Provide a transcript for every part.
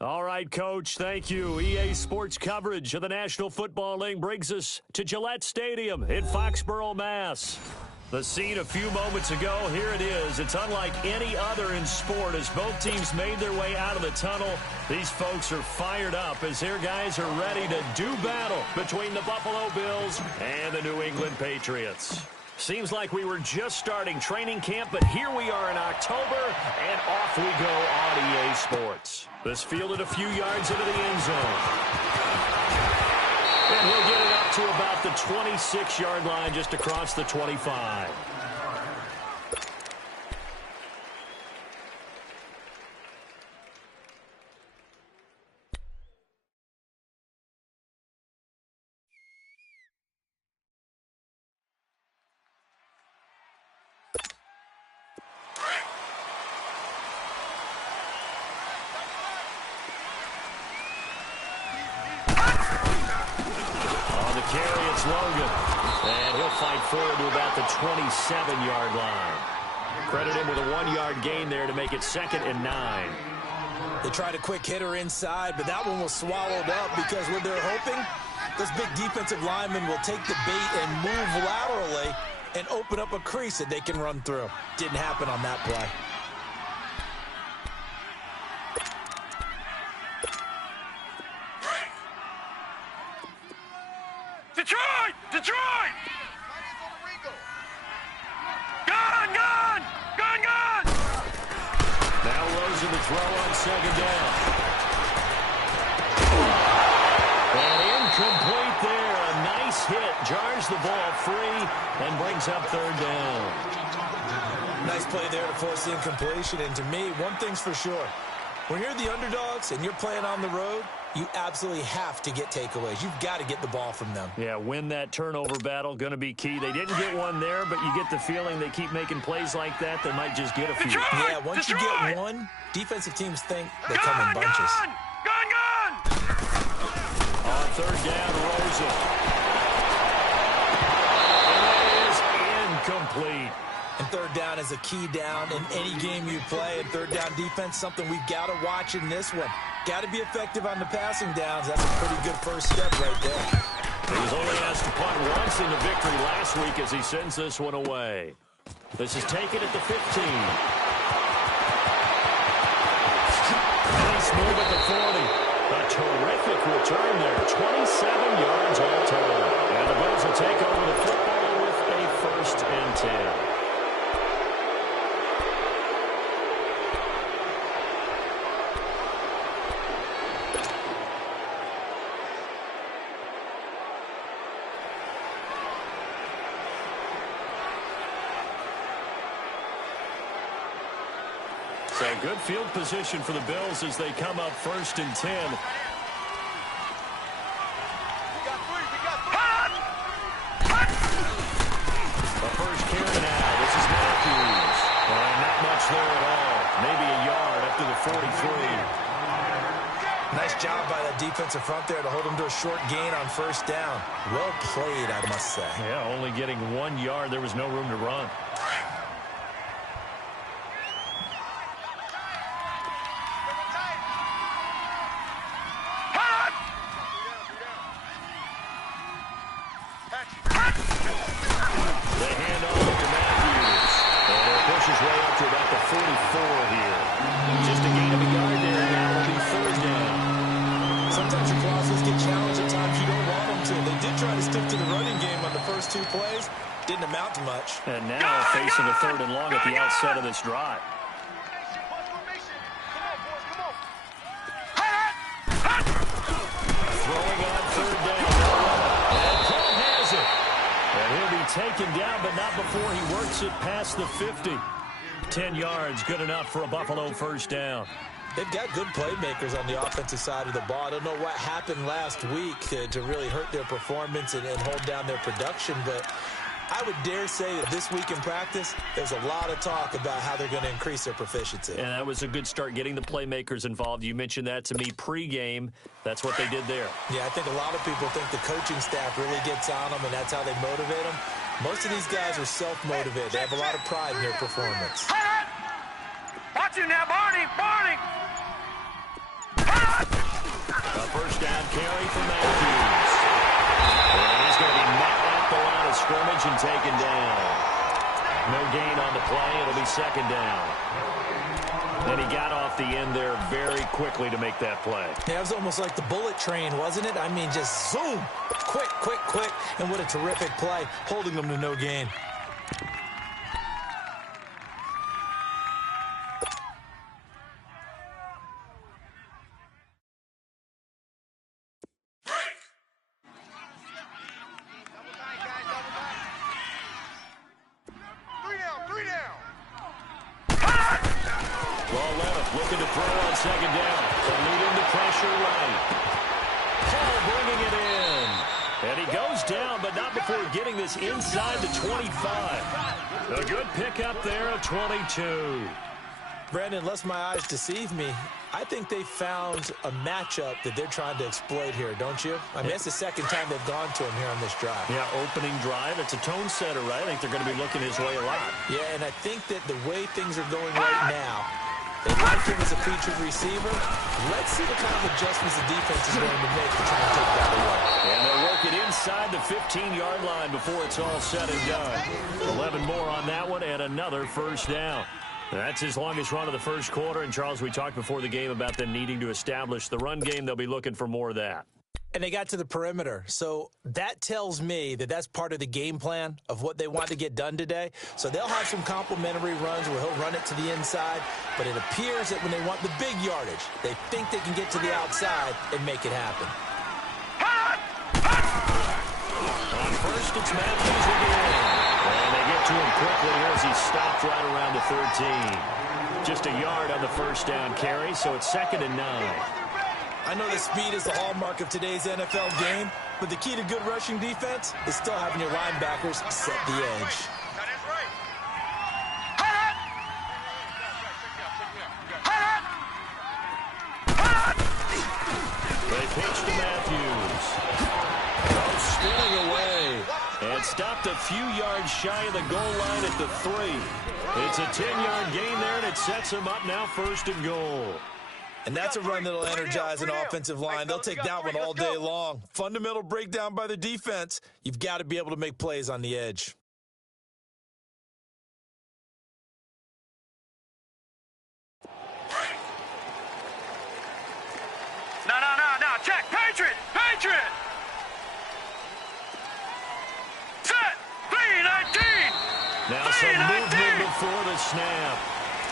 All right, Coach, thank you. EA Sports coverage of the National Football League brings us to Gillette Stadium in Foxborough, Mass. The scene a few moments ago, here it is. It's unlike any other in sport as both teams made their way out of the tunnel. These folks are fired up as their guys are ready to do battle between the Buffalo Bills and the New England Patriots. Seems like we were just starting training camp, but here we are in October, and off we go on EA Sports. This fielded a few yards into the end zone. And he'll get it up to about the 26-yard line, just across the 25. And he'll fight forward to about the 27-yard line. Credit him with a 1-yard gain there to make it 2nd and 9. They tried a quick hitter inside, but that one was swallowed up because what they're hoping, those big defensive linemen will take the bait and move laterally and open up a crease that they can run through. Didn't happen on that play. Detroit! Detroit! Gone! Gone! Gone! Gone! Now Rosen to throw on 2nd down. And incomplete there. A nice hit. Jars the ball free and brings up 3rd down. Nice play there to force the incompletion. And to me, one thing's for sure. When you're the underdogs and you're playing on the road, you absolutely have to get takeaways. You've got to get the ball from them. Yeah, win that turnover battle, going to be key. They didn't get one there, but you get the feeling they keep making plays like that, they might just get a few. Detroit! Yeah, once Detroit! you get one, defensive teams think they come in bunches. Gone! Gone! Gone! On 3rd down, Rosen. And it is incomplete. And 3rd down is a key down in any game you play. And 3rd down defense, something we've got to watch in this one. Got to be effective on the passing downs. That's a pretty good first step right there. He was only asked to punt once in the victory last week as he sends this one away. This is taken at the 15. Nice move at the 40. A terrific return there. 27 yards all total. And the Bills will take over the football with a 1st and 10. So good field position for the Bills as they come up 1st and 10. The first carry now. This is Matthews. Not much there at all. Maybe a yard up to the 43. Nice job by that defensive front there to hold them to a short gain on 1st down. Well played, I must say. Yeah, only getting 1 yard. There was no room to run. Didn't amount to much. And now facing a 3rd and long at the outset of this drive. Throwing on 3rd down. And Paul has it. And he'll be taken down, but not before he works it past the 50. 10 yards, good enough for a Buffalo 1st down. They've got good playmakers on the offensive side of the ball. I don't know what happened last week to really hurt their performance and hold down their production, but I would dare say that this week in practice, there's a lot of talk about how they're going to increase their proficiency. And that was a good start, getting the playmakers involved. You mentioned that to me pregame. That's what they did there. Yeah, I think a lot of people think the coaching staff really gets on them, and that's how they motivate them. Most of these guys are self-motivated. They have a lot of pride in their performance. Watch you now, Barney! Barney! carry for Matthews. And he's going to be met at the line of scrimmage and taken down. No gain on the play. It'll be second down. And he got off the end there very quickly to make that play. Yeah, it was almost like the bullet train, wasn't it? I mean, just zoom. Quick, quick, quick. And what a terrific play, holding them to no gain. Looking to throw on second down. Eluding the pressure right. Paul bringing it in. And he goes down, but not before getting this inside the 25. A good pickup there at 22. Brandon, unless my eyes deceive me, I think they found a matchup that they're trying to exploit here, don't you? I mean, it's the second time they've gone to him here on this drive. Yeah, opening drive. It's a tone setter, right? I think they're going to be looking his way a lot. Yeah, and I think that the way things are going right now, they like him as a featured receiver. Let's see what kind of adjustments the defense is going to make to try and take that away. And they'll work it inside the 15-yard line before it's all said and done. 11 more on that one and another first down. That's his longest run of the first quarter. And, Charles, we talked before the game about them needing to establish the run game. They'll be looking for more of that. And they got to the perimeter. So that tells me that that's part of the game plan of what they want to get done today. So they'll have some complementary runs where he'll run it to the inside. But it appears that when they want the big yardage, they think they can get to the outside and make it happen. On first, it's Matthews again. And they get to him quickly here as he stopped right around the 13. Just a yard on the first down carry, so it's 2nd and 9. I know that speed is the hallmark of today's NFL game, but the key to good rushing defense is still having your linebackers set the edge. That is right. They pitch to Matthews. Goes spinning away. And stopped a few yards shy of the goal line at the 3. It's a 10-yard gain there, and it sets him up now 1st and goal. And that's a run that'll energize an offensive line. They'll take that one all day long. Fundamental breakdown by the defense. You've got to be able to make plays on the edge. No. Check. Patriot. Set. 3-19. Now some movement before the snap.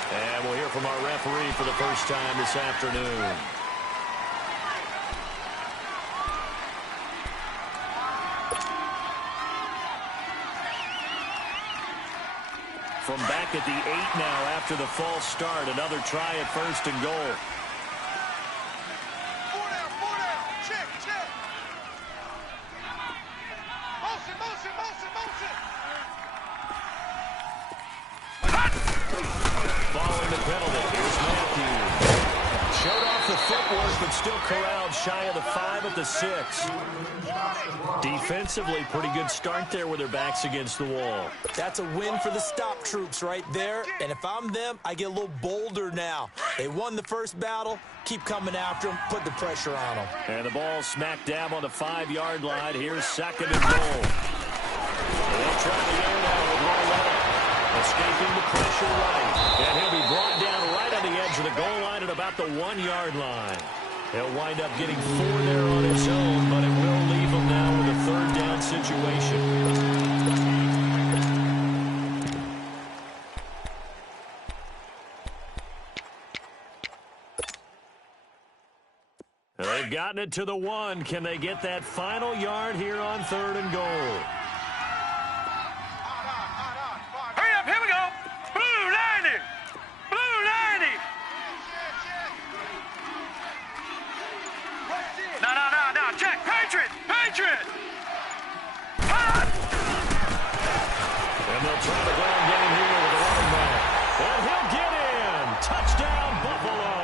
And we'll hear from our referee for the first time this afternoon. From back at the 8 now after the false start, another try at 1st and goal. 4 down. Check. Motion. Following the penalty, here's Matthews. Showed off the footwork, but still corralled shy of the 5 at the 6. Defensively, pretty good start there with their backs against the wall. That's a win for the stop troops right there. And if I'm them, I get a little bolder now. They won the first battle. Keep coming after them. Put the pressure on them. And the ball smack dab on the 5-yard line. Here's 2nd and goal. They'll try the air now with Roletta. Escaping the pressure right. And he'll be brought down right on the edge of the goal line at about the 1-yard line. He'll wind up getting 4 there on his own, but it will leave him now with a 3rd down situation. They've gotten it to the 1. Can they get that final yard here on 3rd and goal? Hurry up. Here we go. Blue 90. No. Check. Patriot. And they'll try the ground game here with the running back. And he'll get in. Touchdown, Buffalo.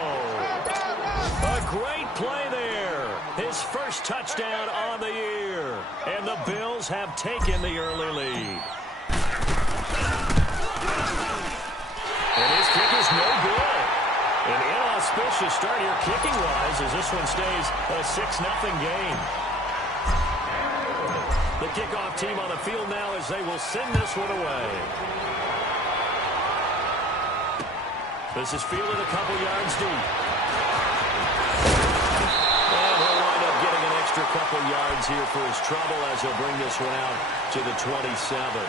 A great play there. His first touchdown on the year. And the Bills have taken the early lead. And his kick is no good. An auspicious start here kicking-wise as this one stays a 6-0 game. The kickoff team on the field now as they will send this one away. This is fielded a couple yards deep. And he'll wind up getting an extra couple yards here for his trouble as he'll bring this one out to the 27.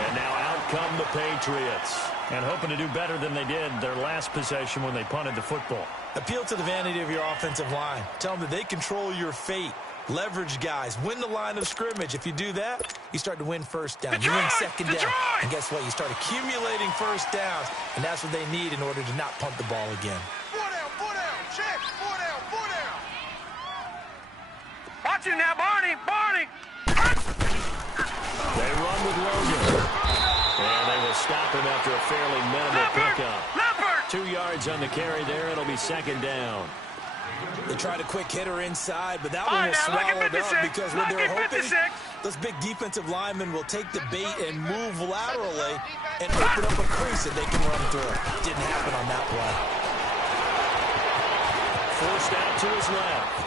And now out come the Patriots. And hoping to do better than they did their last possession when they punted the football. Appeal to the vanity of your offensive line. Tell them that they control your fate. Leverage guys. Win the line of scrimmage. If you do that, you start to win first down. You win second down. And guess what? You start accumulating first downs. And that's what they need in order to not punt the ball again. 4 down, check, 4 down, 4 down. Watch it now, Barney, Barney. They run with Logan. And they will stop him after a fairly minimal pickup. 2 yards on the carry there. It'll be second down. They tried a quick hitter inside, but that one was swallowed up because what they were hoping, those big defensive linemen will take the bait and move laterally and open up a crease that they can run through. Didn't happen on that play. Forced out to his left.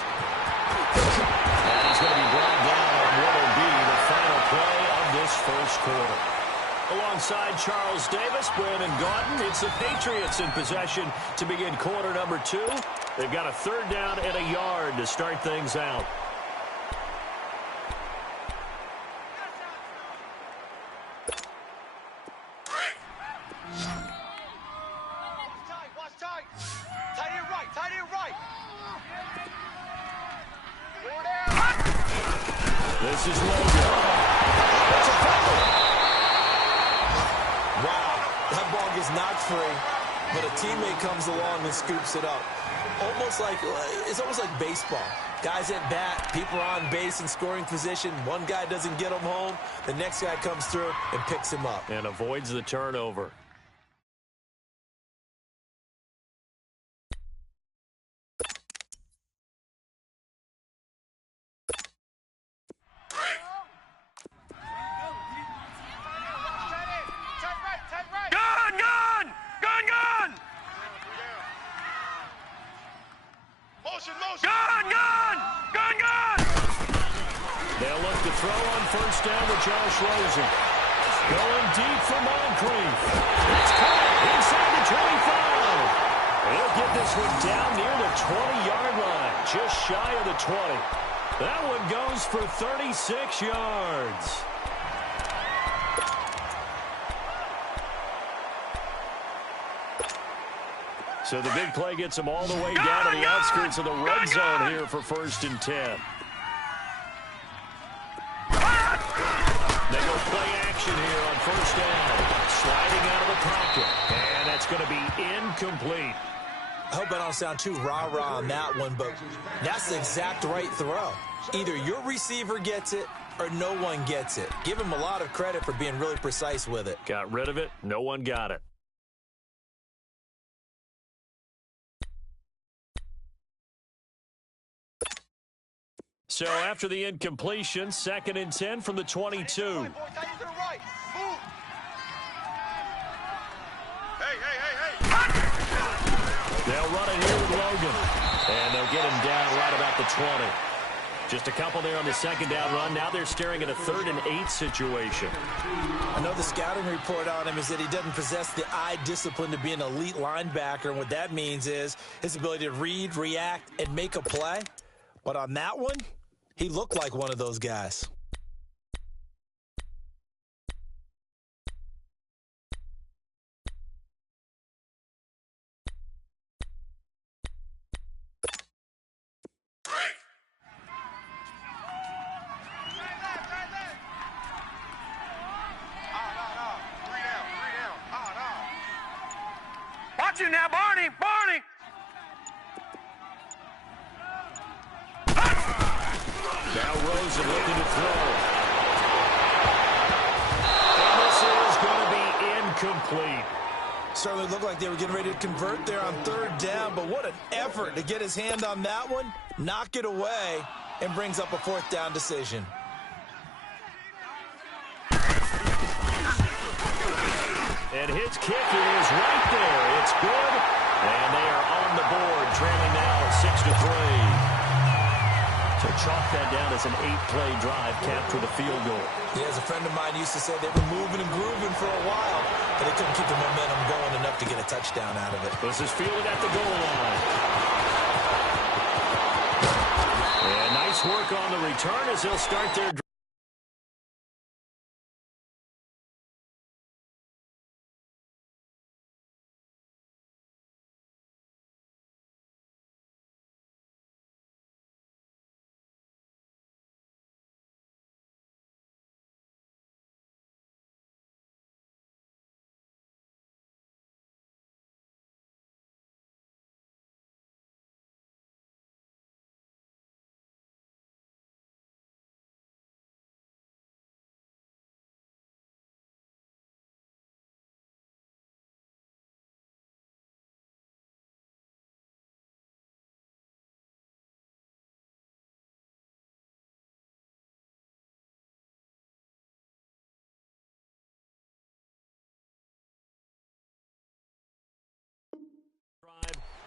And he's going to be brought down on what will be the final play of this first quarter. Alongside Charles Davis, Brandon Gaudin, it's the Patriots in possession to begin quarter number 2. They've got a third down and a yard to start things out. Watch tight. Tight end right, tight end right. This is Logan. That's a fumble. Wow, that ball gets knocked free, but a teammate comes along and scoops it up. It's almost like baseball. Guys at bat, people are on base in scoring position. One guy doesn't get him home. The next guy comes through and picks him up. And avoids the turnover. They'll look to throw on first down with Josh Rosen. Going deep for Moncrief. It's caught inside the 25. They'll get this one down near the 20-yard line, just shy of the 20. That one goes for 36 yards. So the big play gets them all the way down to the outskirts of the red zone here for 1st and 10. They go play action here on first down. Sliding out of the pocket. And that's going to be incomplete. I hope I don't sound too rah-rah on that one, but that's the exact right throw. Either your receiver gets it or no one gets it. Give him a lot of credit for being really precise with it. Got rid of it. No one got it. So after the incompletion, 2nd and 10 from the 22. They'll run it here with Logan. And they'll get him down right about the 20. Just a couple there on the 2nd down run. Now they're staring at a 3rd and 8 situation. I know the scouting report on him is that he doesn't possess the eye discipline to be an elite linebacker. And what that means is his ability to read, react, and make a play. But on that one, he looked like one of those guys. Watch you now, Barney, Barney. Now Rosen looking to throw. And this is going to be incomplete. Certainly looked like they were getting ready to convert there on 3rd down, but what an effort to get his hand on that one, knock it away, and brings up a 4th down decision. And his kick is right there. It's good. And they are on the board, trailing now 6-3. So chalk that down as an 8-play drive capped with a field goal. Yeah, as a friend of mine used to say, they were moving and grooving for a while, but they couldn't keep the momentum going enough to get a touchdown out of it. This is fielded at the goal line. And nice work on the return as they'll start their drive.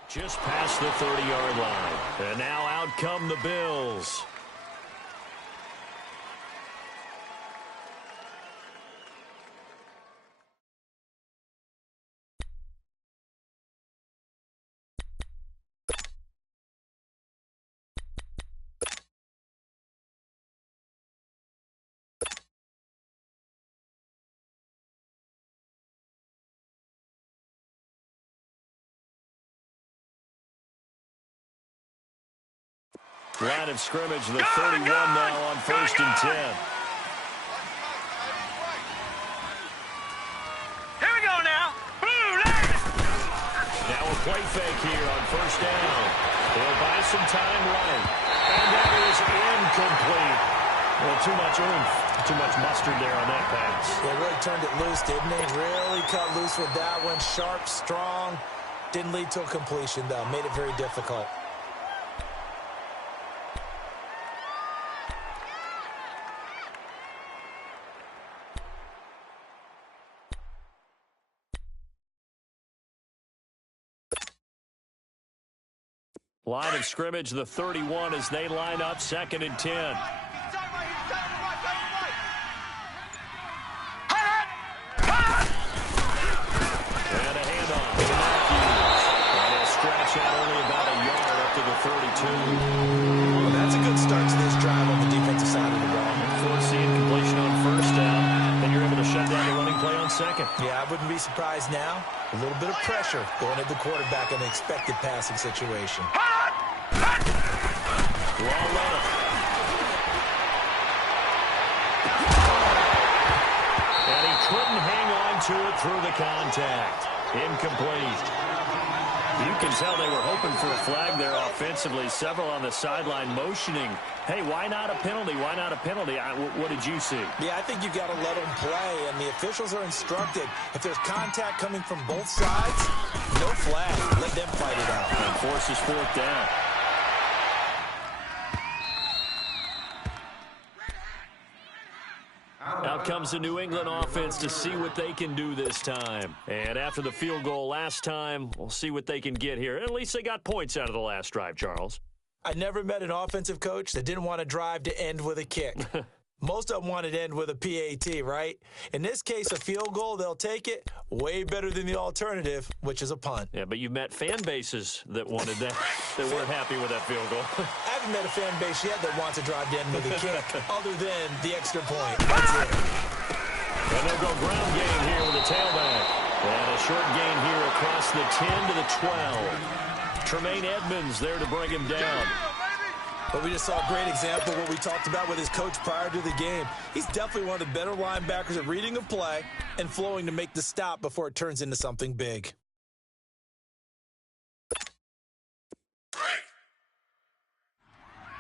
Just past the 30-yard line. And now out come the Bills. Line of scrimmage, the 31 now on 1st and 10. Here we go now. Blue line. Now a play fake here on 1st down. They'll buy some time right. And that is incomplete. Well, too much oomph, too much mustard there on that pass. They really turned it loose, didn't they? Really cut loose with that one. Sharp, strong. Didn't lead to a completion, though. Made it very difficult. Line of scrimmage, the 31 as they line up 2nd and 10. And And a handoff to Matthews. And he'll stretch out only about a yard up to the 32. Well, that's a good start to this drive on the defensive side of the ball. Forcing completion on 1st down. Then you're able to shut down the running play on 2nd. Yeah, I wouldn't be surprised now. A little bit of pressure going at the quarterback in an expected passing situation. Long left. And he couldn't hang on to it through the contact. Incomplete. You can tell they were hoping for a flag there offensively. Several on the sideline motioning. Hey, why not a penalty? Why not a penalty? What did you see? Yeah, I think you've got to let them play, and the officials are instructed. If there's contact coming from both sides, no flag. Let them fight it out. And forces 4th down. Out comes the New England offense to see what they can do this time. And after the field goal last time, we'll see what they can get here. At least they got points out of the last drive, Charles. I never met an offensive coach that didn't want a drive to end with a kick. Most of them wanted to end with a PAT, right? In this case, a field goal, they'll take it. Way better than the alternative, which is a punt. Yeah, but you met fan bases that wanted that, that weren't happy with that field goal. I haven't met a fan base yet that wants a drive to end with a kick, other than the extra point. That's it. And they'll go ground game here with a tailback. And a short gain here across the 10 to the 12. Tremaine Edmonds there to bring him down. But we just saw a great example of what we talked about with his coach prior to the game. He's definitely one of the better linebackers at reading a play and flowing to make the stop before it turns into something big.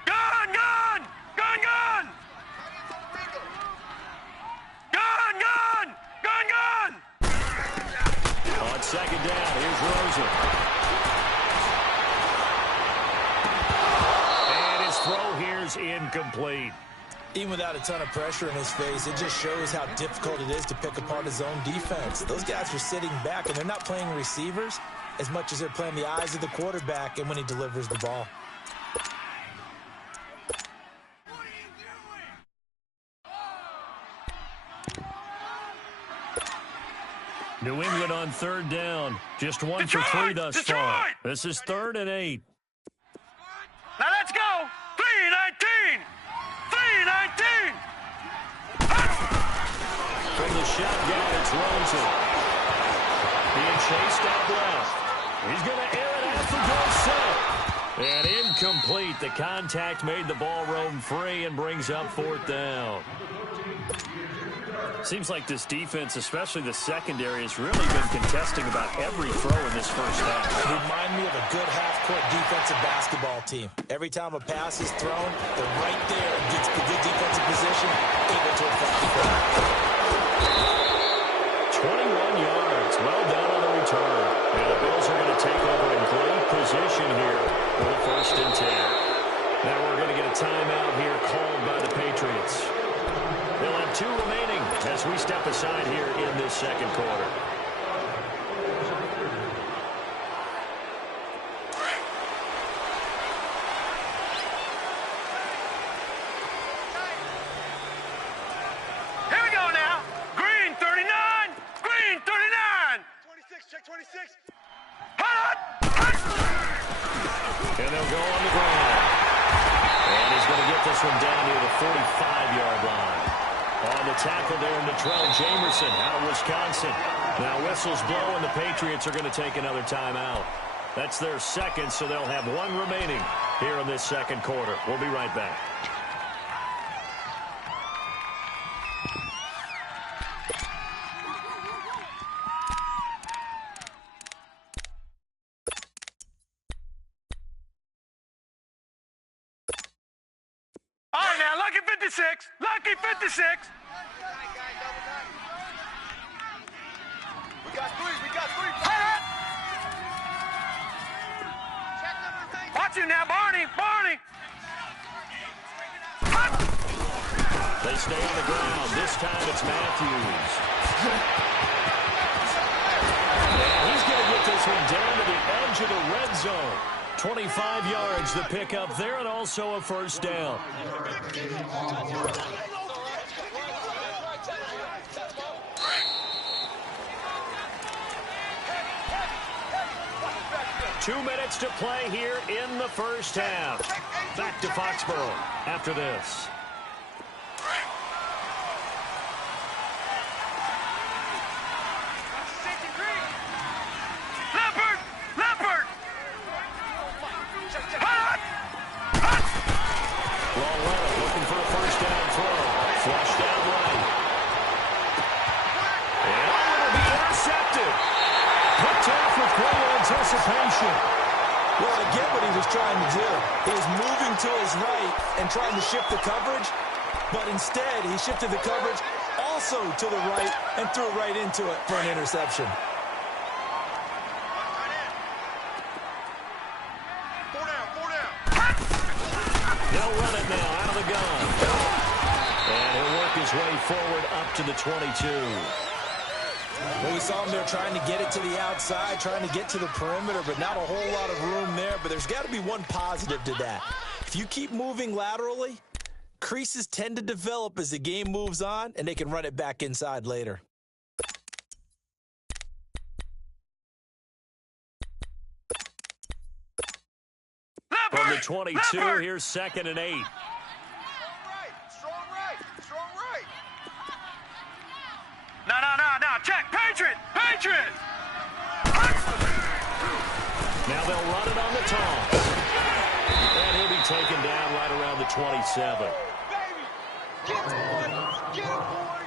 Gun, gun! Gun, gun! Gun, gun! Gun, gun! On 2nd down, here's Rosen. Throw here's incomplete. Even without a ton of pressure in his face, it just shows how difficult it is to pick apart his own defense. Those guys are sitting back, and they're not playing receivers. as much as they're playing the eyes of the quarterback and when he delivers the ball. New England on third down. Just one for three thus far. This is 3rd and 8. Now let's go. 3-19. 3-19. From the shotgun, it's Rosen. Being chased out left. He's going to air it out for goal set. And incomplete. The contact made the ball roam free and brings up 4th down. Seems like this defense, especially the secondary, has really been contesting about every throw in this first half. Remind me of a good half-court defensive basketball team. Every time a pass is thrown, they're right there against the good defensive position, able to affect the crowd. 21 yards. Well done on the return. And the Bills are going to take over in great position here for the 1st and 10. Now we're going to get a timeout here called by the Patriots. They'll have 2 remaining as we step aside here in this second quarter. Here we go now. Green 39. Green 39. 26, check 26. Hot. And they'll go on the ground. And he's going to get this one down near the 45-yard line. On the tackle there, Natrell Jamerson out of Wisconsin. Now whistles blow, and the Patriots are going to take another timeout. That's their second, so they'll have 1 remaining here in this second quarter. We'll be right back. All right, now, lucky 56. Lucky 56. We got 3. We got 3. Watch him now, Barney. Barney. They stay on the ground. This time it's Matthews. And he's going to get this one down to the edge of the red zone. 25 yards, the pickup there, and also a 1st down. Two minutes to play here in the first half. Back to Foxborough after this. Well, I get what he was trying to do. He was moving to his right and trying to shift the coverage, but instead he shifted the coverage also to the right and threw it right into it for an interception. They'll run it now out of the gun. And he'll work his way forward up to the 22. Well, we saw him there trying to get it to the outside, trying to get to the perimeter, but not a whole lot of room there. But there's got to be one positive to that. If you keep moving laterally, creases tend to develop as the game moves on, and they can run it back inside later. From the 22, here's 2nd and 8. No. Check. Patriot. Now they'll run it on the toss. And he'll be taken down right around the 27. Get him, boy.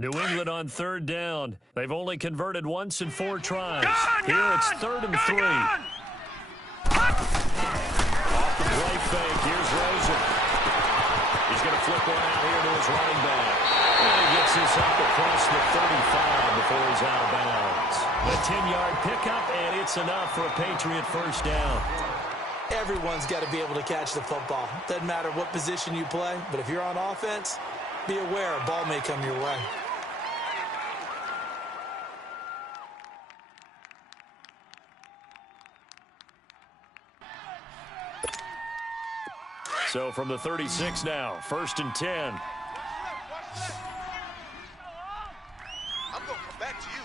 New England on 3rd down. They've only converted once in 4 tries. Here it's 3rd and 3. Off the play fake, here's Rosen. He's going to flip one out here to his running back. And he gets this up across the 35 before he's out of bounds. A 10-yard pickup, and it's enough for a Patriot 1st down. Everyone's got to be able to catch the football. Doesn't matter what position you play, but if you're on offense, be aware a ball may come your way. So from the 36 now, 1st and 10. I'm going to come back to you.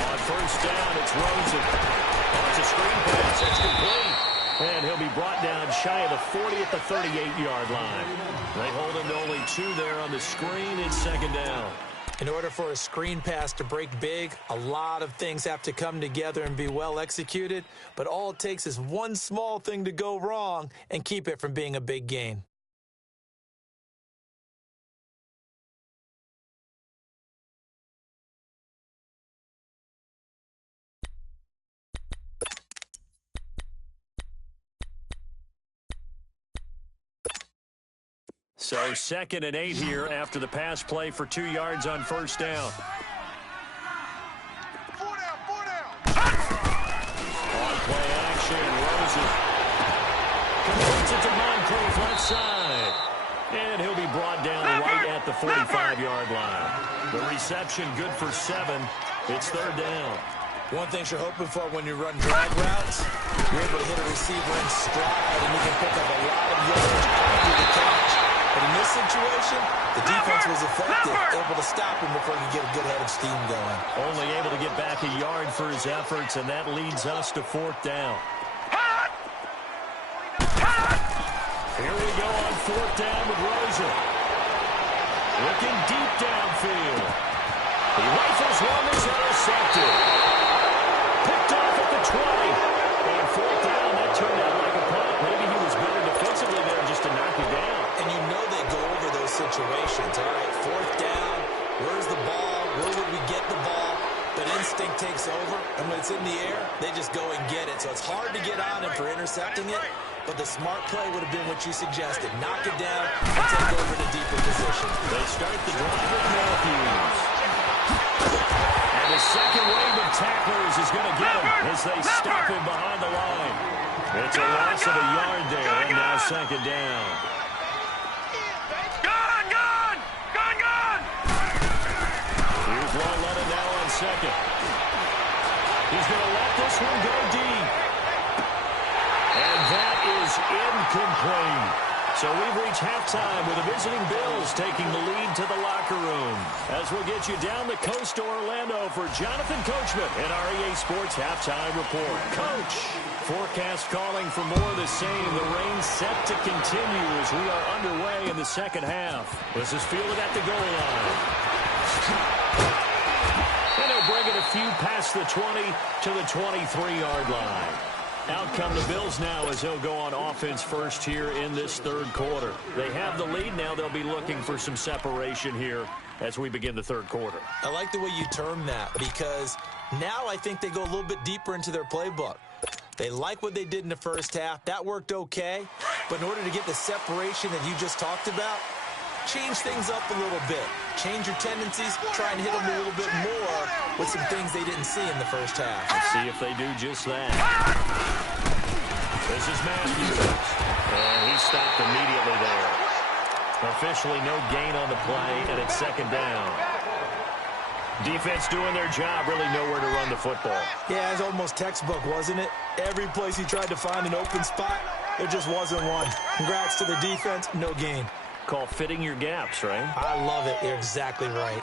On 1st down, it's Rosen. Oh, it's a screen pass. It's complete. And he'll be brought down shy of the 40 at the 38-yard line. They hold him to only 2 there on the screen. It's 2nd down. In order for a screen pass to break big, a lot of things have to come together and be well executed, but all it takes is one small thing to go wrong and keep it from being a big gain. So 2nd and 8 here after the pass play for 2 yards on 1st down. 4 down, 4 down. On play action, Rosen completes it to Moncrief left side. And he'll be brought down right at the 45-yard line. The reception good for 7. It's 3rd down. One thing you're hoping for when you run drag routes, you're able to hit a receiver in stride and you can pick up a lot of yardage after the catch. But in this situation, the defense was effective, able to stop him before he could get a good head of steam going. Only able to get back a yard for his efforts, and that leads us to 4th down. Here we go on 4th down with Rosen. Looking deep downfield. He rifles one, is intercepted. Picked off at the 20. And 4th down, that turned out like a punt. Maybe he was better defensively there just to knock it down. And you know they go over those situations. All right, 4th down, where's the ball? Where would we get the ball? But instinct takes over, and when it's in the air, they just go and get it. So it's hard to get on him for intercepting it, but the smart play would have been what you suggested. Knock it down and take over the deeper position. They start the drive with Matthews. And the second wave of tacklers is going to get him as they stop him behind the line. It's a loss of a yard there, and now 2nd down. Here's Long now on 2nd. He's going to let this one go deep. And that is incomplete. So we've reached halftime with the visiting Bills taking the lead to the locker room. As we'll get you down the coast to Orlando for Jonathan Coachman in our EA Sports Halftime Report. Coach, forecast calling for more of the same. The rain set to continue as we are underway in the second half. This is fielded at the goal line. And he'll bring it a few past the 20 to the 23-yard line. Out come the Bills now as they'll go on offense first here in this 3rd quarter. They have the lead now. They'll be looking for some separation here as we begin the 3rd quarter. I like the way you term that because now I think they go a little bit deeper into their playbook. They like what they did in the first half. That worked okay. But in order to get the separation that you just talked about, change things up a little bit. Change your tendencies, try and hit them a little bit more with some things they didn't see in the first half. Let's see if they do just that. This is Matthews. And he stopped immediately there. Officially no gain on the play, and it's 2nd down. Defense doing their job, really nowhere to run the football. Yeah, it's almost textbook, wasn't it? Every place he tried to find an open spot, there just wasn't one. Congrats to the defense, no gain. Call fitting your gaps, right? I love it. You're exactly right.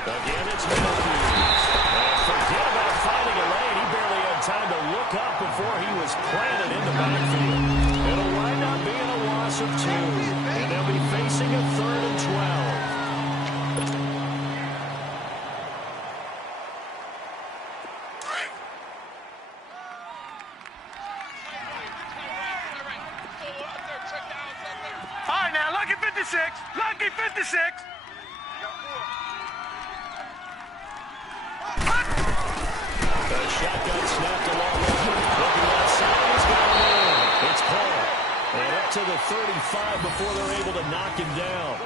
Again, it's Matthews. Forget about finding a lane. He barely had time to look up before he was planted in the backfield. It'll wind up being a loss of 2. And they'll be facing a 3rd and 12. All right, now, lucky 56. Lucky 56. shotgun snapped along. Looking left side, he's got him in. It's Paul. And up to the 35 before they're able to knock him down.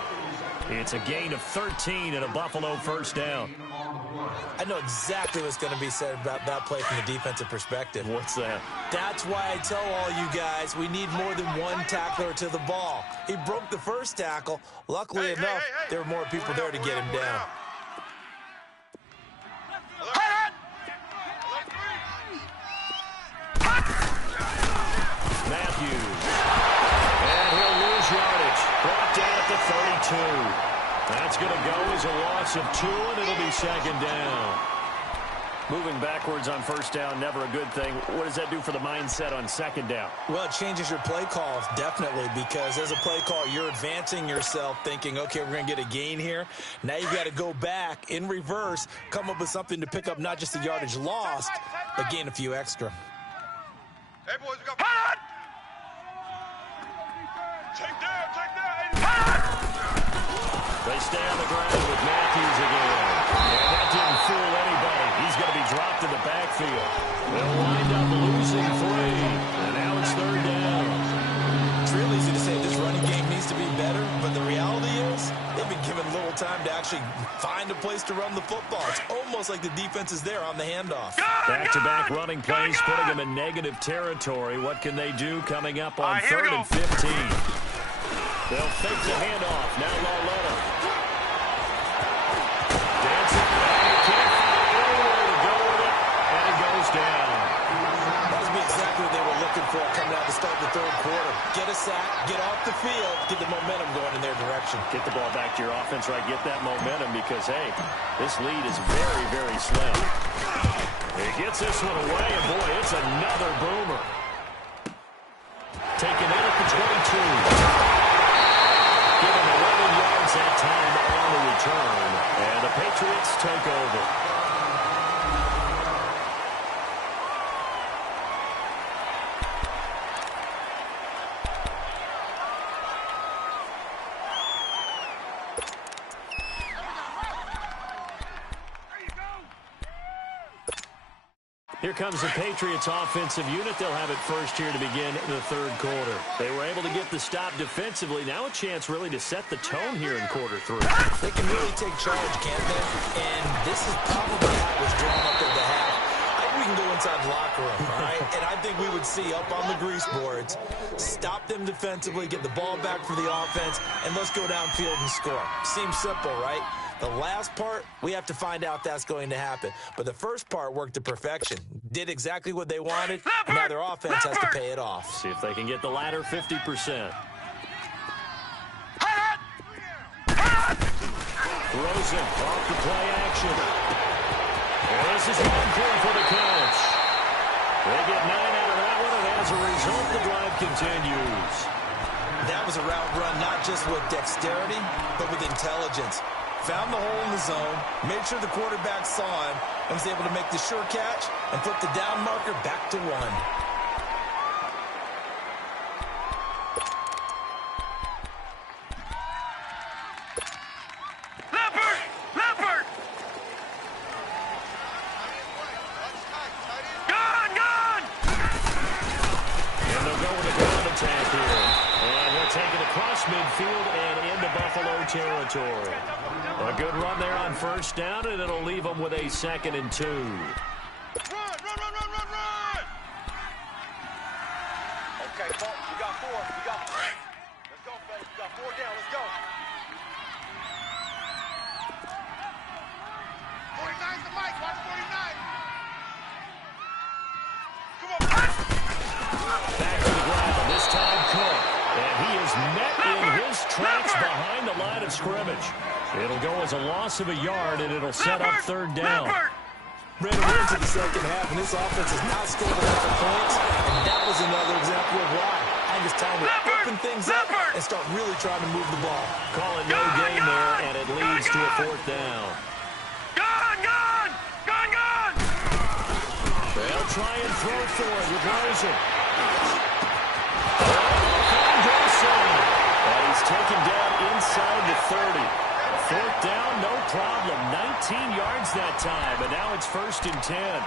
It's a gain of 13 and a Buffalo first down. I know exactly what's going to be said about that play from the defensive perspective. What's that? That's why I tell all you guys we need more than one tackler to the ball. He broke the first tackle. Luckily enough, there were more people there to get him down. Matthews. And he'll lose yardage. Brought down at the 32. That's going to go as a loss of 2, and it'll be second down. Moving backwards on first down, never a good thing. What does that do for the mindset on second down? Well, it changes your play call, definitely, because as a play call, you're advancing yourself thinking, okay, we're going to get a gain here. Now you've got to go back in reverse, come up with something to pick up not just the yardage lost, but gain a few extra. Hey, boys, we got... Hold on! Take down! They stay on the ground with Matthews again. And that didn't fool anybody. He's going to be dropped in the backfield. They'll wind up losing 3. And now it's third down. It's real easy to say this running game needs to be better, but the reality is they've been given little time to actually find a place to run the football. It's almost like the defense is there on the handoff. Back-to-back running plays, putting them in negative territory. What can they do coming up on 3rd and 15? They'll fake the handoff. Now Lauletta. Dancing back. Can't find anywhere to go with it. And it goes down. That was exactly what they were looking for coming out to start the third quarter. Get a sack, get off the field, get the momentum going in their direction. Get the ball back to your offense, right? Get that momentum because, hey, this lead is very, very slim. He gets this one away, and boy, it's another boomer. Taken in at the 22. Given 11 yards that time on the return, and the Patriots take over. Here comes the Patriots offensive unit. They'll have it first here to begin the third quarter. They were able to get the stop defensively. Now a chance really to set the tone here in quarter 3. They can really take charge, can't they? And this is probably how it was drawn up at the half. I think we can go inside the locker room, all right? And I think we would see up on the grease boards, stop them defensively, get the ball back for the offense, and let's go downfield and score. Seems simple, right? The last part, we have to find out that's going to happen. But the first part worked to perfection. Did exactly what they wanted, and now their offense has to pay it off. See if they can get the latter 50%. Rosen off the play action. And this is one play for the catch. They get 9 out of that one, and as a result, the drive continues. That was a route run not just with dexterity, but with intelligence. Found the hole in the zone, made sure the quarterback saw him, and was able to make the sure catch and put the down marker back to 1. Leopard! Gone! And they'll go with a ground attack here. And they're taking it across midfield and into Buffalo territory. A good run there on first down, and it'll leave them with a 2nd and 2. Run! Okay, Paul, you got 4. Let's go, fellas. You got 4 down. Let's go. 49's the mic. Watch 49. Come on. Back to the ground, this time Cook. And he is met in his tracks behind the line of scrimmage. It'll go as a loss of a yard, and it'll set up 3rd down. Ran into the second half, and this offense has not scored a lot of points, and that was another example of why. I think it's time to open things up and start really trying to move the ball. Call it no gain there, and it leads to a 4th down. Gone! They'll try and throw for it with Rosen. And he's taken down inside the 30. 4th down, no problem. 19 yards that time, and now it's 1st and 10.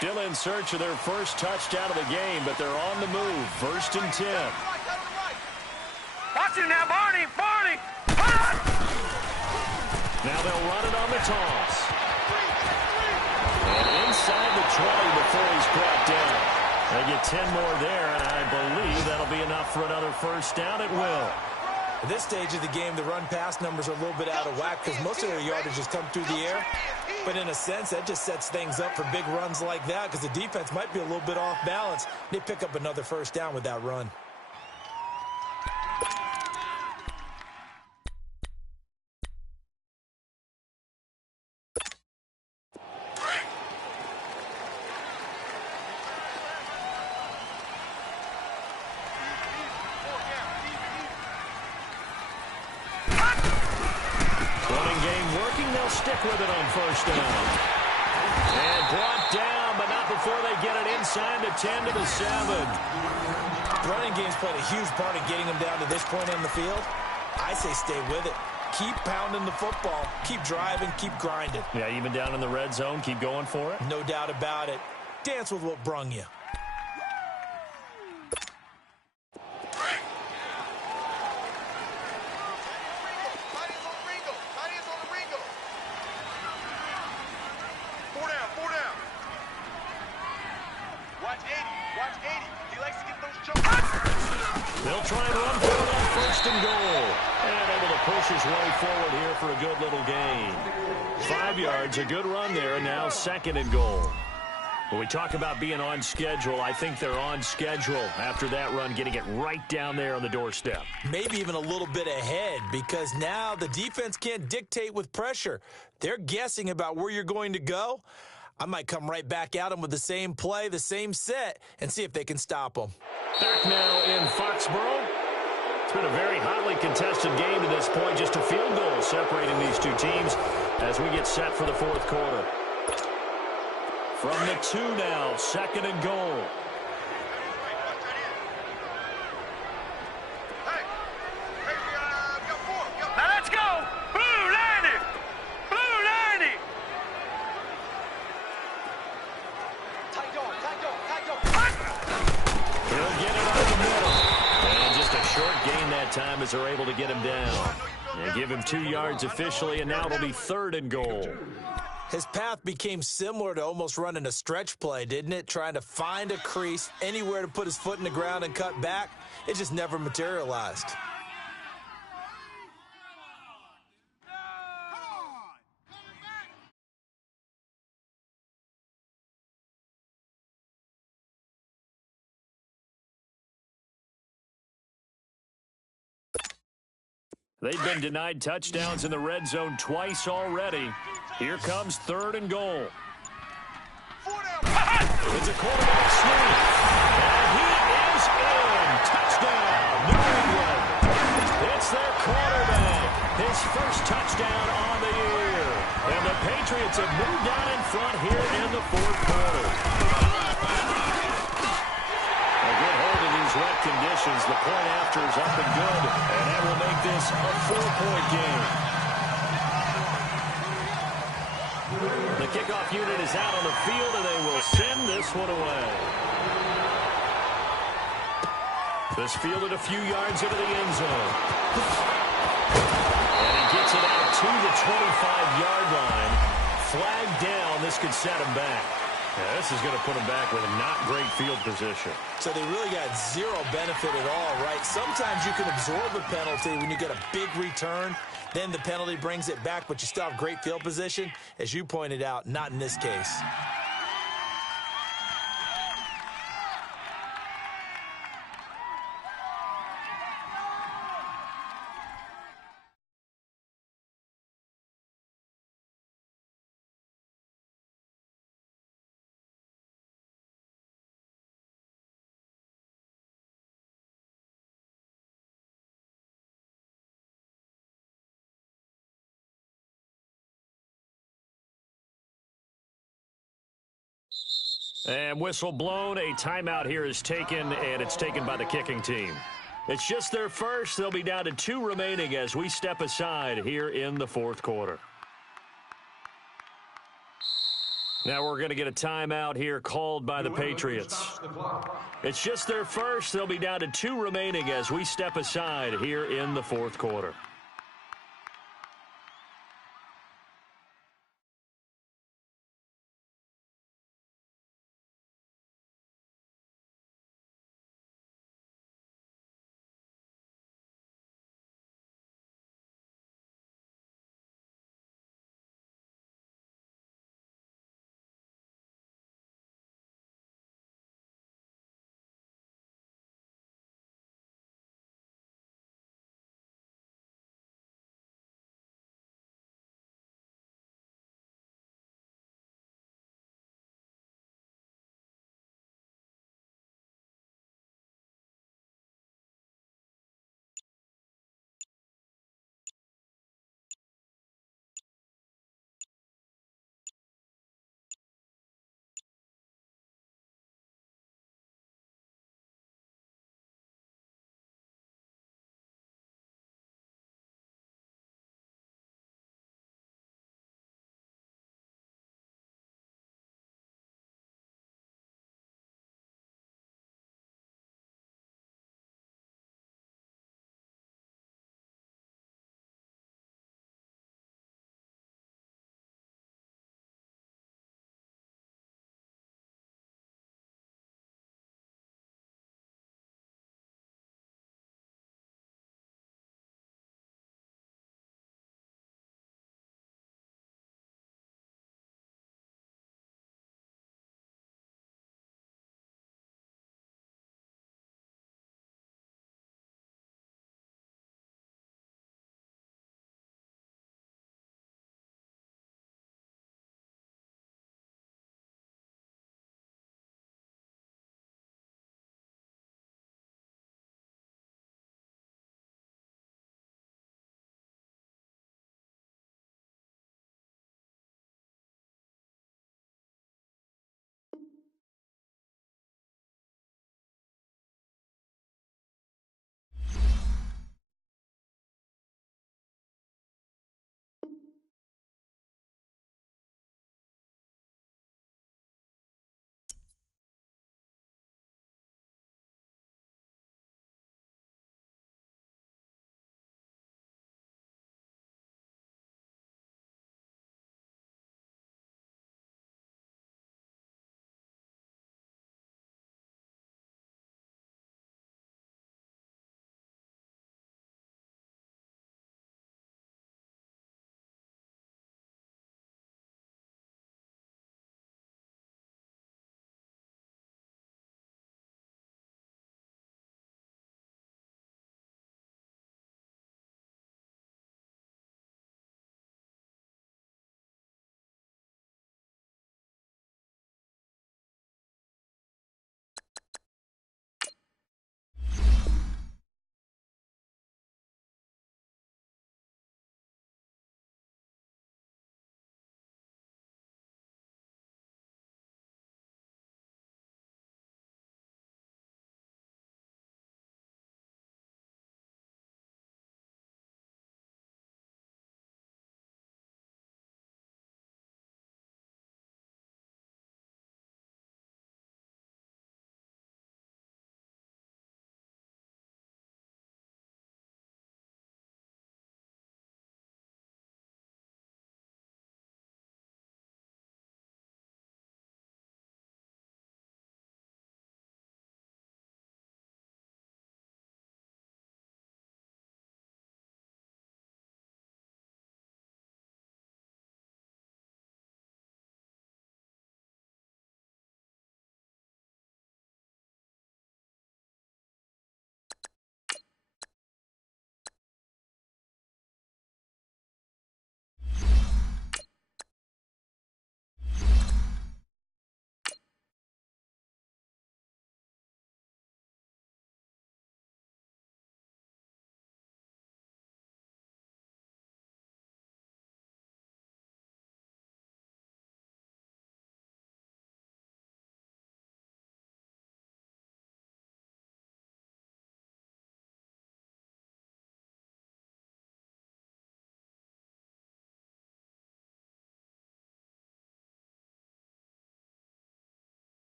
Still in search of their first touchdown of the game, but they're on the move. 1st and 10. Watch it now, Barney! Barney! Now they'll run it on the toss. And inside the 20 before he's brought down. They get 10 more there, and I believe that'll be enough for another first down. It will. At this stage of the game, the run-pass numbers are a little bit out of whack because most of their yardage has come through the air. But in a sense, that just sets things up for big runs like that because the defense might be a little bit off balance. They pick up another first down with that run. Stick with it on first down. And brought down, but not before they get it inside the 10 to the 7. Running game's played a huge part in getting them down to this point on the field. I say stay with it. Keep pounding the football. Keep driving. Keep grinding. Yeah, even down in the red zone, keep going for it. No doubt about it. Dance with what brung you. They'll try and run for it on 1st and goal. And able to push his way forward here for a good little gain. 5 yards, a good run there, and now 2nd and goal. When we talk about being on schedule, I think they're on schedule after that run, getting it right down there on the doorstep. Maybe even a little bit ahead because now the defense can't dictate with pressure. They're guessing about where you're going to go. I might come right back at them with the same play, the same set, and see if they can stop them. Back now in Foxborough. It's been a very hotly contested game to this point. Just a field goal separating these two teams as we get set for the 4th quarter. From the 2 now, 2nd and goal. Now let's go! Blue 90! Blue 90! He'll get it out the middle. And just a short gain that time as they're able to get him down. And give him 2 yards officially, and now it'll be 3rd and goal. His path became similar to almost running a stretch play, didn't it? Trying to find a crease, anywhere to put his foot in the ground and cut back. It just never materialized. They've been denied touchdowns in the red zone twice already. Here comes 3rd and goal. It's a quarterback sneak. And he is in. Touchdown, New England. It's their quarterback. His first touchdown on the year. And the Patriots have moved out in front here in the 4th quarter. A good hold in these wet conditions. The point after is up and good. And that will make this a 4-point game. The kickoff unit is out on the field, and they will send this one away. This fielded a few yards into the end zone. And he gets it out to the 25-yard line. Flag down. This could set him back. Yeah, this is going to put him back with a not great field position. So they really got zero benefit at all, right? Sometimes you can absorb a penalty when you get a big return. Then the penalty brings it back, but you still have great field position. As you pointed out, not in this case. And whistle blown. A timeout here is taken, and it's taken by the kicking team. It's just their first. They'll be down to 2 remaining as we step aside here in the 4th quarter. Now we're going to get a timeout here called by the Patriots. It's just their first. They'll be down to 2 remaining as we step aside here in the fourth quarter.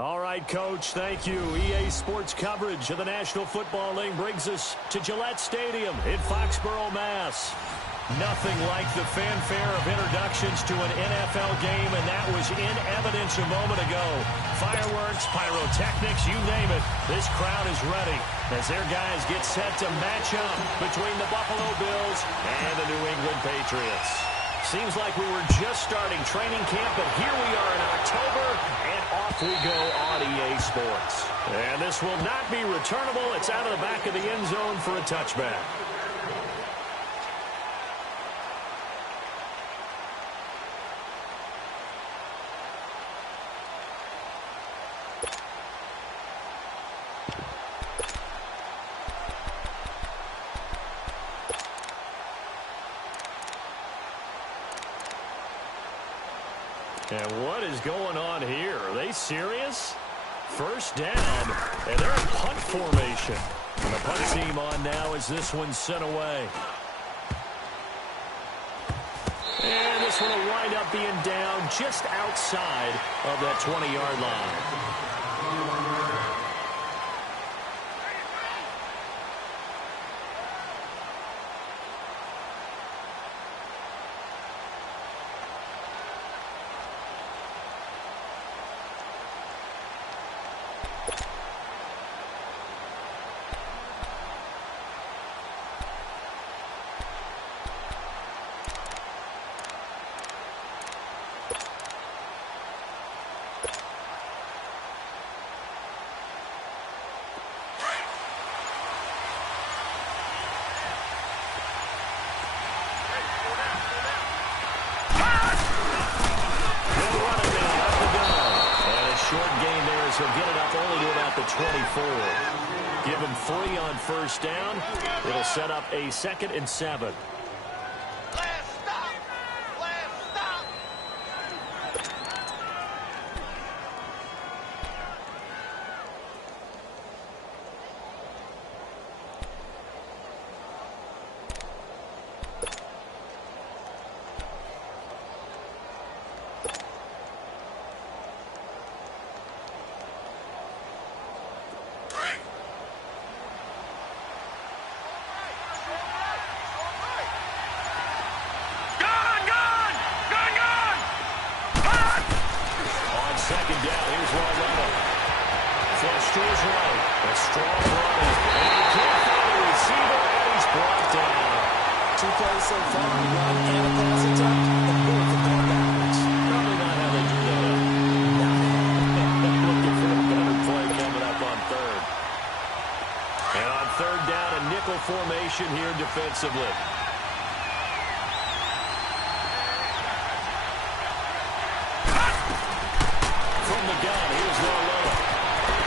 All right, Coach, thank you. EA Sports coverage of the National Football League brings us to Gillette Stadium in Foxborough, Mass. Nothing like the fanfare of introductions to an NFL game, and that was in evidence a moment ago. Fireworks, pyrotechnics, you name it. This crowd is ready as their guys get set to match up between the Buffalo Bills and the New England Patriots. Seems like we were just starting training camp, but here we are in October, and off we go on EA Sports. And this will not be returnable. It's out of the back of the end zone for a touchback. And what is going on here? Are they serious? First down, and they're in punt formation. And the punt team on now as this one's sent away. And this one will wind up being down just outside of that 20-yard line. He'll get it up only to about the 24. Give him 3 on first down. It'll set up a 2nd and 7. Second down, here's Lawretta. Flush to his right. A strong run. And he can't find the receiver, and he's brought down. 2 plays so far, run and a pass attempt, and both have gone backwards. Probably not how they do that. Looking for a better play coming up on 3rd. And on 3rd down, a nickel formation here defensively. From the gun, here's Lawretta.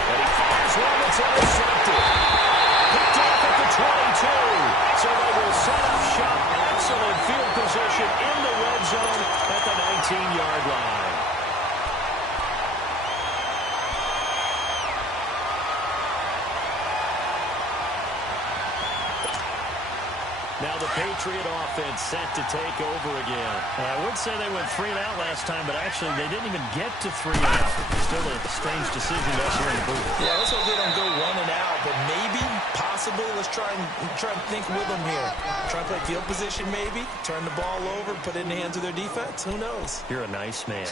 And he fires one that's intercepted. Picked off at the 22. So they will set up shop. Excellent field position in the red zone at the 19-yard line. Now the Patriot offense set to take over again. I would say they went 3 and out last time, but actually they didn't even get to 3 and out. Still a strange decision to us here in the booth. Yeah, let's hope they don't go 1 and out, but maybe, possibly, let's try and think with them here. Try and play field position maybe, turn the ball over, put it in the hands of their defense. Who knows? You're a nice man.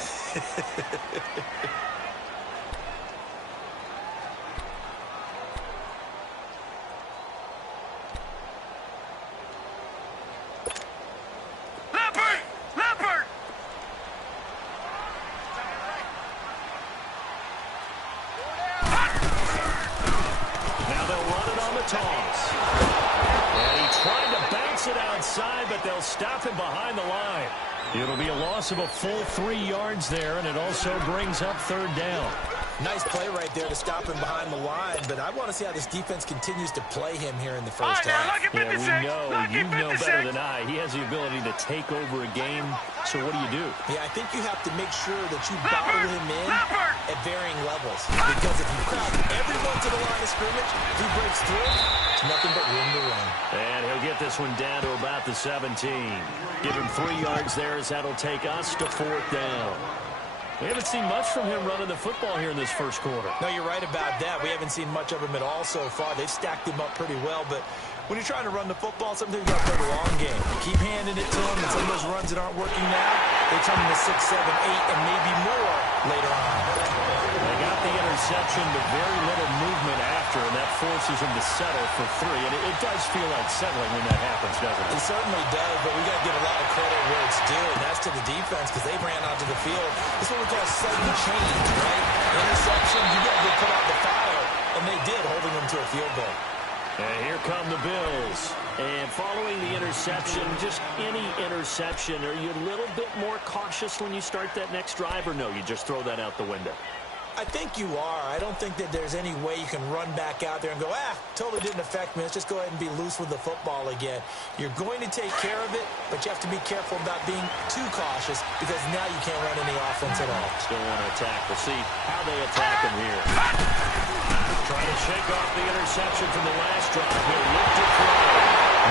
Toss. And he tried to bounce it outside, but they'll stop him behind the line. It'll be a loss of a full 3 yards there, and it also brings up 3rd down. Nice play right there to stop him behind the line, but I want to see how this defense continues to play him here in the first half. Yeah, you know better than I. He has the ability to take over a game, so what do? Yeah, I think you have to make sure that you bottle him in at varying levels, because if you crowd everyone to the line of scrimmage, if he breaks through, it's nothing but room to run. And he'll get this one down to about the 17. Give him 3 yards there as that'll take us to 4th down. We haven't seen much from him running the football here in this first quarter. No, you're right about that. We haven't seen much of him at all so far. They've stacked him up pretty well, but when you're trying to run the football, sometimes you got to play the long game. You keep handing it to him, and some of those runs that aren't working now, they turn into 6, 7, 8, and maybe more later on. They got the interception, but very little movement after, and that forces him to settle for 3. And it does feel like settling when that happens, doesn't it? It certainly does, but we got to give a lot of credit where it's due, and that's to the defense because they ran onto the field. This is what we call sudden change, right? Interception, you got to get put out the fire, and they did, holding them to a field goal. And here come the Bills. And following the interception, just any interception, are you a little bit more cautious when you start that next drive, or no, you just throw that out the window? I think you are. I don't think that there's any way you can run back out there and go, totally didn't affect me. Let's just go ahead and be loose with the football again. You're going to take care of it, but you have to be careful about being too cautious because now you can't run any offense at all. Still want to attack. We'll see how they attack him here. Trying to shake off the interception from the last drive. He'll lift it through.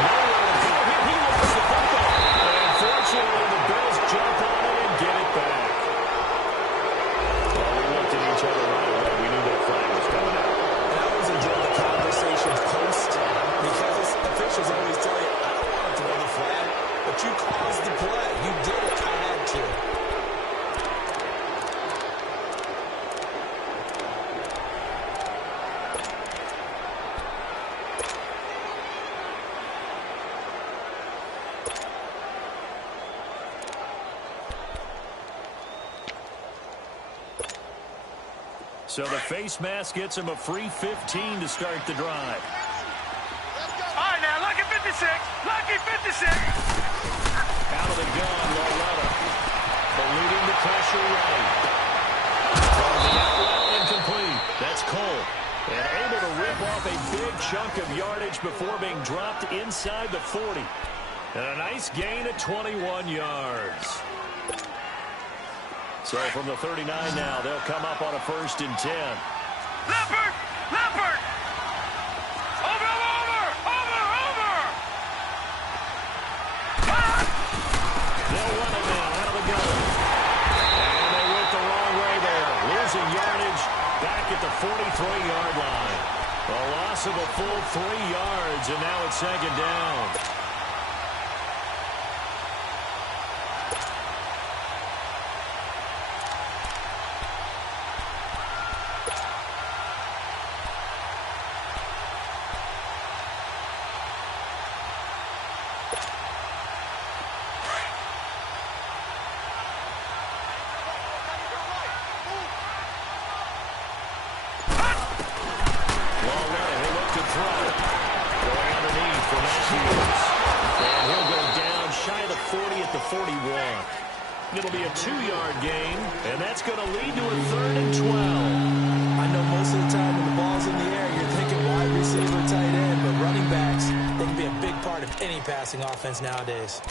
Nowhere to go. He lost the football. And fortunately, the Bills jump on it and get it back. Well, we looked at each other right away. We knew that flag was coming out. And I always enjoy the conversation post because officials always tell you, I don't want to throw the flag, but you caused the play. You did it. I had to. So the face mask gets him a free 15 to start the drive. All right, now, lucky 56. Lucky 56. Out of the gun, Loretta. Eluding the pressure right. From the outlet, incomplete. That's Cole. And able to rip off a big chunk of yardage before being dropped inside the 40. And a nice gain at 21 yards. So from the 39 now, they'll come up on a 1st and 10. Leopard! Leopard! Over! Ah! They'll run it now out of the gun. And they went the wrong way there. Losing yardage back at the 43-yard line. A loss of a full 3 yards, and now it's 2nd down. It'll be a 2-yard gain, and that's going to lead to a 3rd and 12. I know most of the time when the ball's in the air, you're thinking wide receiver, tight end, but running backs, they can be a big part of any passing offense nowadays.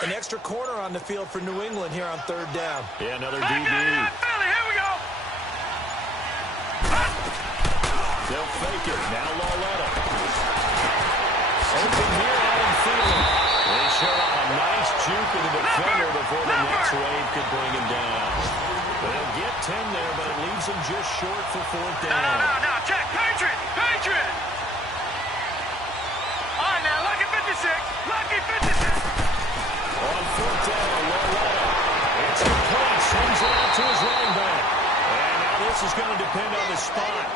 An extra corner on the field for New England here on 3rd down. Yeah, another Back DB. Philly, here we go. They'll fake it. Now Loretta. Open here, Adam Thielen. They show up a nice juke of the defender before the next wave could bring him down. They'll get 10 there, but it leaves him just short for 4th down. No, check. Patriot. All right, now, lucky 56. Lucky 56. On 4th down, Loretta. It's complete. Swings it out to his running back. And now this is going to depend on the spot.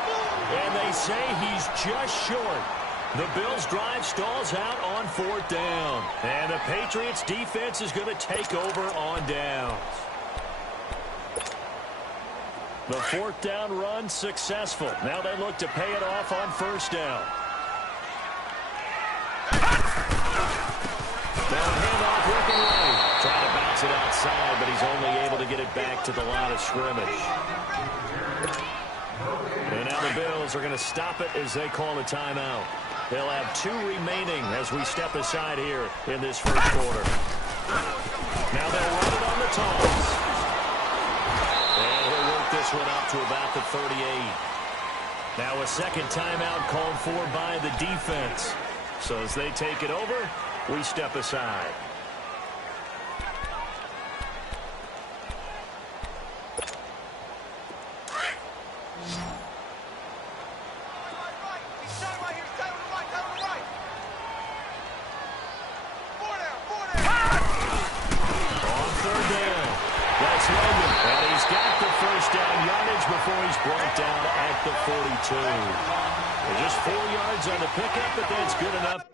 And they say he's just short. The Bills' drive stalls out on 4th down. And the Patriots' defense is going to take over on downs. The 4th down run successful. Now they look to pay it off on 1st down. Handoff working right. Trying to bounce it outside, but he's only able to get it back to the line of scrimmage. And now the Bills are going to stop it as they call a timeout. They'll have 2 remaining as we step aside here in this first quarter. Now they'll run it on the toss. And he'll work this one up to about the 38. Now a second timeout called for by the defense. So as they take it over, we step aside. And he's got the first down yardage before he's brought down at the 42. And just 4 yards on the pickup, but that's good enough.